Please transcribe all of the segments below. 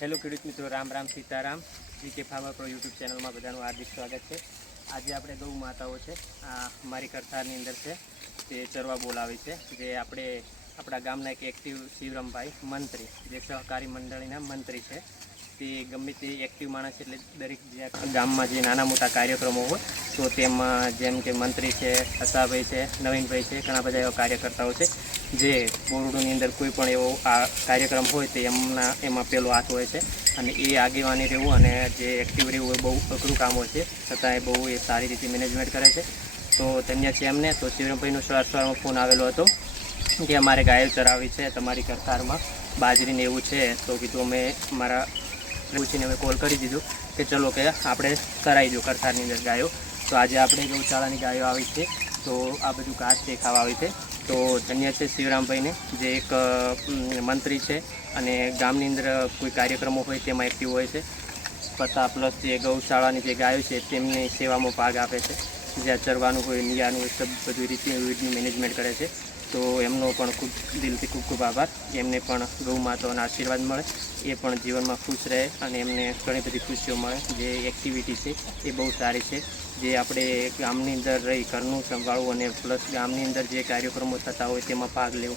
Hello ખેડૂત મિત્રો, Ram Ram Sitaram. GK farmer pro YouTube ચેનલમાં બધાનું હાર્દિક સ્વાગત છે. આજે આપણે ગૌ માતાઓ છે. આ મારી કરતારની અંદર છે, તે ચરવા બોલાવી છે, જે આપણે, આપણા ગામના એક એક્ટિવ શિવરામભાઈ મંત્રી, જે સહકારી મંડળીના મંત્રી છે. તે ગમે તે એક્ટિવ માણસ એટલે દરેક જે ગામમાં જે નાના મોટા કાર્યક્રમો હોય તો તેમાં જેમ કે મંત્રી છે હસાભાઈ છે, નવીનભાઈ છે, ઘણા બધા એવા કાર્યકર્તાઓ છે, જે બોરડોની અંદર કોઈ પણ એવો આ કાર્યક્રમ હોય તે એમના એમાં પેલો હાથ હોય છે. અને એ આગેવાની રહેવું અને જે એક્ટિવ રહેવું એ બહુ અઘરું કામ હોય છે. છતાં એ બહુ એ સારી રીતે મેનેજમેન્ટ કરે છે. તો તેમને છે એમને. તો શિવરામભાઈનો સવાર સવારમાં ફોન આવેલો હતો કે અમારે ગાયો ચરાવી છે તમારી કરતારમાં. બાજરીને એવું છે તો કીધું અમે મારા પૂછીને અમે કોલ કરી દીધું કે ચલો કે આપણે કરાવી દો કરતારની અંદર ગાયો. તો આજે આપણે ગૌશાળાની ગાયો આવી છે. તો આ બધું ઘાસ તે ખાવા આવી છે. તો ધન્ય છે શિવરામભાઈને, જે એક મંત્રી છે અને ગામની અંદર કોઈ કાર્યક્રમો હોય તેમાં એક્ટિવ હોય છે. તથા પ્લસ જે ગૌશાળાની જે ગાયો છે તેમની સેવામાં ભાગ આપે છે. જ્યાં ચરવાનું હોય, નિયાનું બધું રીતે મેનેજમેન્ટ કરે છે. તો એમનો પણ ખૂબ દિલથી ખૂબ ખૂબ આભાર. એમને પણ ગૌ માતાઓના આશીર્વાદ મળે. એ પણ જીવનમાં ખુશ રહે અને એમને ઘણી બધી ખુશીઓ મળે. જે એક્ટિવિટી છે એ બહુ સારી છે. જે આપણે ગામની અંદર રહી ઘરનું સંભાળવું અને પ્લસ ગામની અંદર જે કાર્યક્રમો થતા હોય તેમાં ભાગ લેવો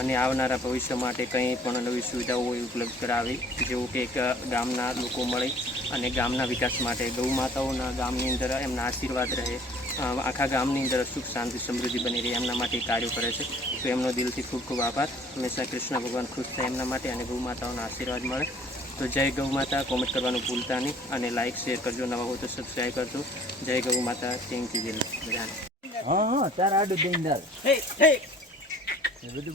અને આવનારા ભવિષ્ય માટે કંઈ પણ નવી સુવિધાઓ ઉપલબ્ધ કરાવી, જેવું કે એક ગામના લોકો મળે અને ગામના વિકાસ માટે ગૌ માતાઓના ગામની અંદર એમના આશીર્વાદ રહે આખા ગામની અંદર સુખ, શાંતિ, સમૃદ્ધિ બની રહે એમના માટે કાર્યો કરે છે. તો એમનો દિલથી ખૂબ ખૂબ આભાર. હંમેશા કૃષ્ણ ભગવાન ખુશ થાય એમના માટે અને ગૌ માતાઓના આશીર્વાદ મળે. તો જય ગૌ માતા કોમેન્ટ કરવાનું ભૂલતા નહીં અને લાઇક શેર કરજો. નવા હોય તો સબસ્ક્રાઈબ કરજો. જય ગૌ માતા થેન્ક યુ દિલ બધાને. હા હા તાર આડું દઈને દાલ Hey, hey, એ બધું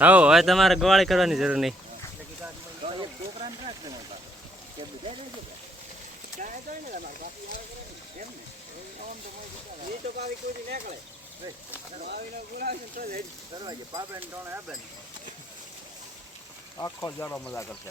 હા હવે તમારે ગવાળી કરવાની જરૂર નહીં. આખો જાડો મજા કરશે.